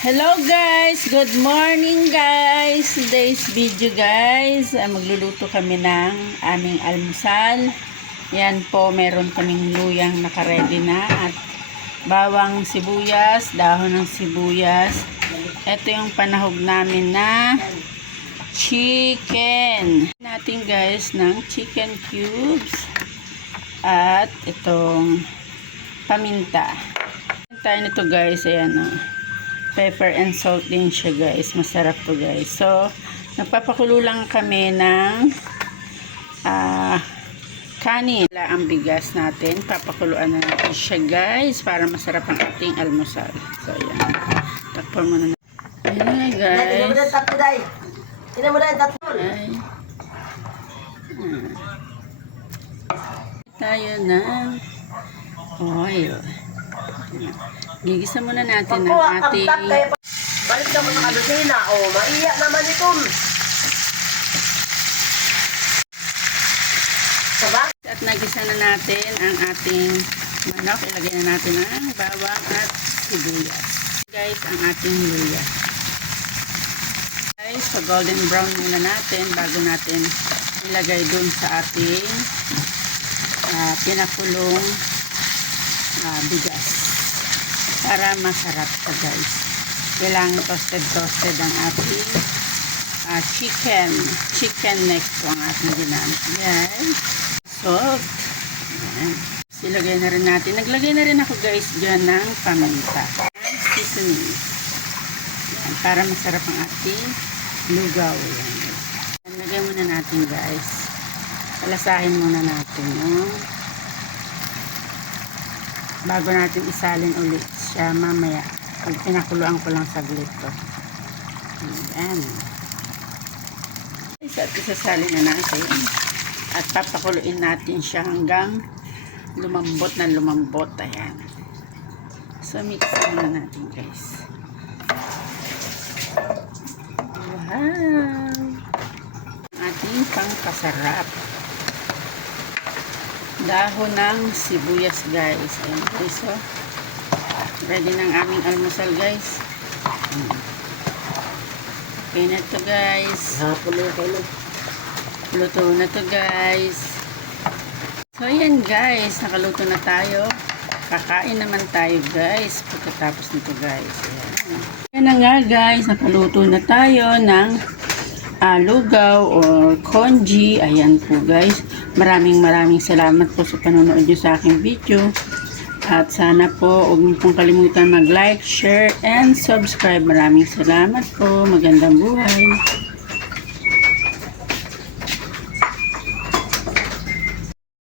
Hello guys! Good morning guys! Today's video guys, magluluto kami ng aming almusal. Yan po, meron kaming luyang nakaredy na at bawang sibuyas, dahon ng sibuyas. Ito yung panahog namin na chicken. Natin guys ng chicken cubes at itong paminta. Tayo nito guys, ayan o. Pepper and salt din siya guys. Masarap to guys. So, nagpapakulo lang kami ng kanin. Ang bigas natin. Papakuluan na natin siya guys para masarap ang ating almusal. So, ayan. Takpan muna na. Ayan guys. Ay. Tayo ng oil. Gigisa muna natin ang ating balik na mo sa kadusina. O, maiyak naman ito. Sabak? At nagisa na natin ang ating manok. Ilagay na natin ang bawang at sibuyas. Guys, ang ating luya. Guys, pa golden brown muna natin bago natin ilagay dun sa ating pinakulong bigas. Para masarap pa guys. Kailangan toasted ang ating chicken neck po ang ating ginamit guys. Salt. Ayan. Silagay na rin natin. Naglagay na rin ako guys dyan ng paminta. Seasoning. Ayan. Para masarap ang ating lugaw. Ayan. Lagay muna natin guys. Palasahin muna natin. No? Bago natin isalin ulit siya mamaya. Pag pinakuluan ko lang saglit to. Ayan. At isasalin na natin. At papakuluin natin siya hanggang lumambot na lumambot. Ayan. So, mix muna natin guys. Wow! Ating pangkasarap. Dahon ng sibuyas guys. Ayan guys. So, ready ng aming almusal guys. Okay na to guys. Hapon na kayo. Luto na to guys. So ayan guys. Nakaluto na tayo. Kakain naman tayo guys. Pagkatapos nito guys. Ayan. Ayan na nga guys. Nakaluto na tayo ng lugaw or congee. Ayan po guys. Maraming salamat po sa panonood nyo sa aking video. At sana po huwag niyo pong kalimutan mag-like, share, and subscribe. Maraming salamat po. Magandang buhay.